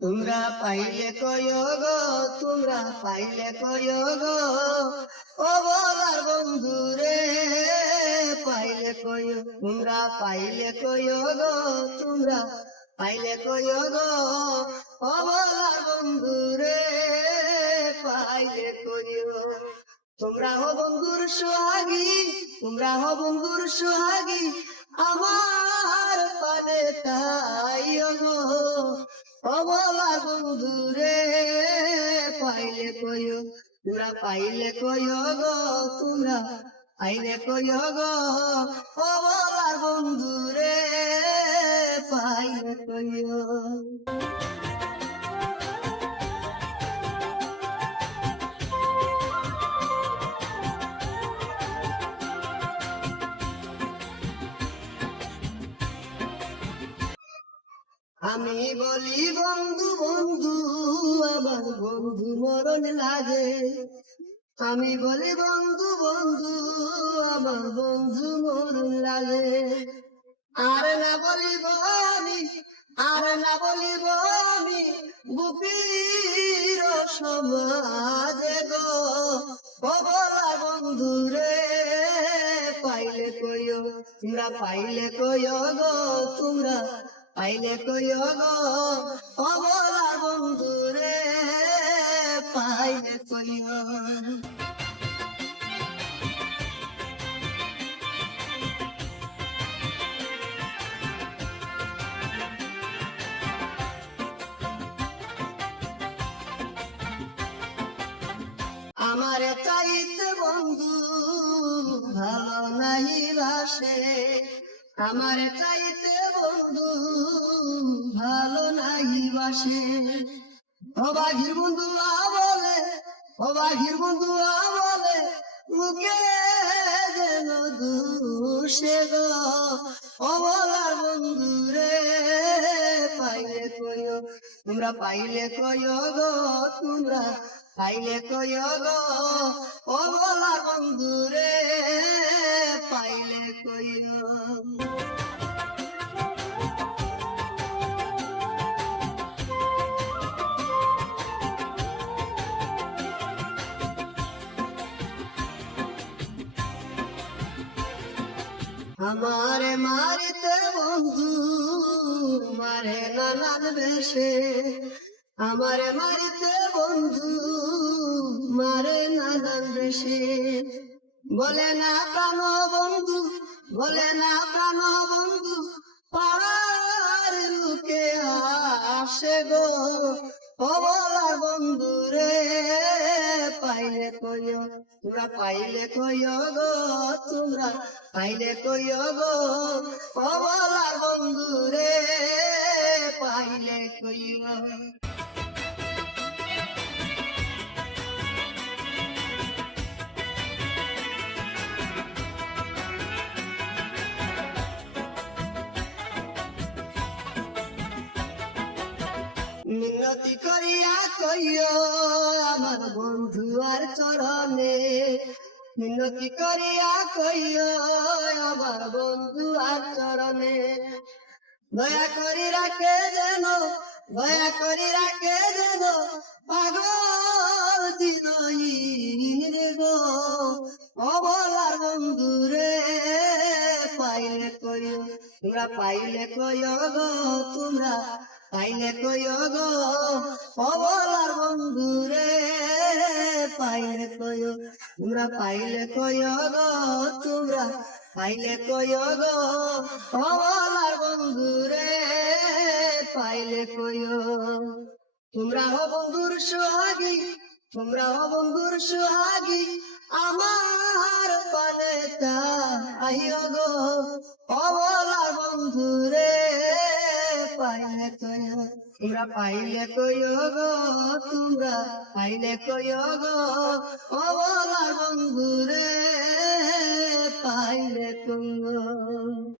তোমরা পাইলে কয় গো, তোমরা পাইলে কয় গো? ও বলার বন্ধু রে পাইলে কয়, তোমরা পাইলে কয় গো, তোমরা পাইলে কয় গো? ও বলার বন্ধু রে পাইলে কয়? তোমরা হো বন্ধুর সোহাগী, তোমরা হো বন্ধুর সোহাগী, আমার পানে তাই গো অবলা বন্ধু পাইলে কয়ো তোমরা পাইলে কয়ো গো তোমরা পাইলে কয়ো গো। ও বন্ধু বন্ধুরে পাইলে কয়। আমি বলি, বন্ধু বন্ধু, আমার বন্ধু মরণ লাগে। আমি বলি, বন্ধু বন্ধু, আমার বন্ধু মরণ লাগে। আর না বলিব আমি, আর না বলিব আমি গুপির সমাজে গো বলা বন্ধু রে, পাইলে কইও তোমরা পাইলে কইও গো, তোমরা পাইলে কইও অবলা বন্ধু রে পাইলে কইও। আমার চাইতে বন্ধু ভালো নাই বাসে আমার চাইতে বন্ধু ভালো নাহি বাসে। ও বাঘির বন্ধু বলে, ও বাঘির বন্ধু বলে, মুখে যেন দুষে গো। ও বলার বন্ধু রে, পাইলে কইও তোমরা পাইলে কইও গো, তোমরা পাইলে কইও গো। আমারে মারিতে বন্ধু, মারে নানান বেশে। আমারে মারিতে বন্ধু, মারে নানান বেশে। বলে না প্রাণ বন্ধু, বলে না প্রাণ বন্ধু, পাড়ার লোকে আসে গো অবলা বন্ধু রে পাইলে কইও, তোমরা পাইলে কইও গো, তোমরা পাইলে কইও গো। অবলা বন্ধু রে পাইলে কইও। মিনতি করিয়া কইও, আমার বন্ধু আর চরণে। মিনতি করিয়া কইও, আমার বন্ধু আর চরণে। দয়া করি রাখে যেন, দয়া করি রাখে যেন, পাগল তোমরা পাইলে গো, তোমরা পাইলে গো, অবলার বন্ধু রে পাইলে কইও, তোমরা পাইলে গো, তোমরা পাইলে গো, অবলার বন্ধু রে পাইলে কইও। তোমরা হো বন্ধুর সোহাগী, তোমরা হো বন্ধুর সোহাগী, আমার পানে আহিও গো অবলা বন্ধু রে পাইলে কইও তোমরা পাইলে কইও গো, তোমরা পাইলে কইও গো। অবলা বন্ধু পাইলে কইও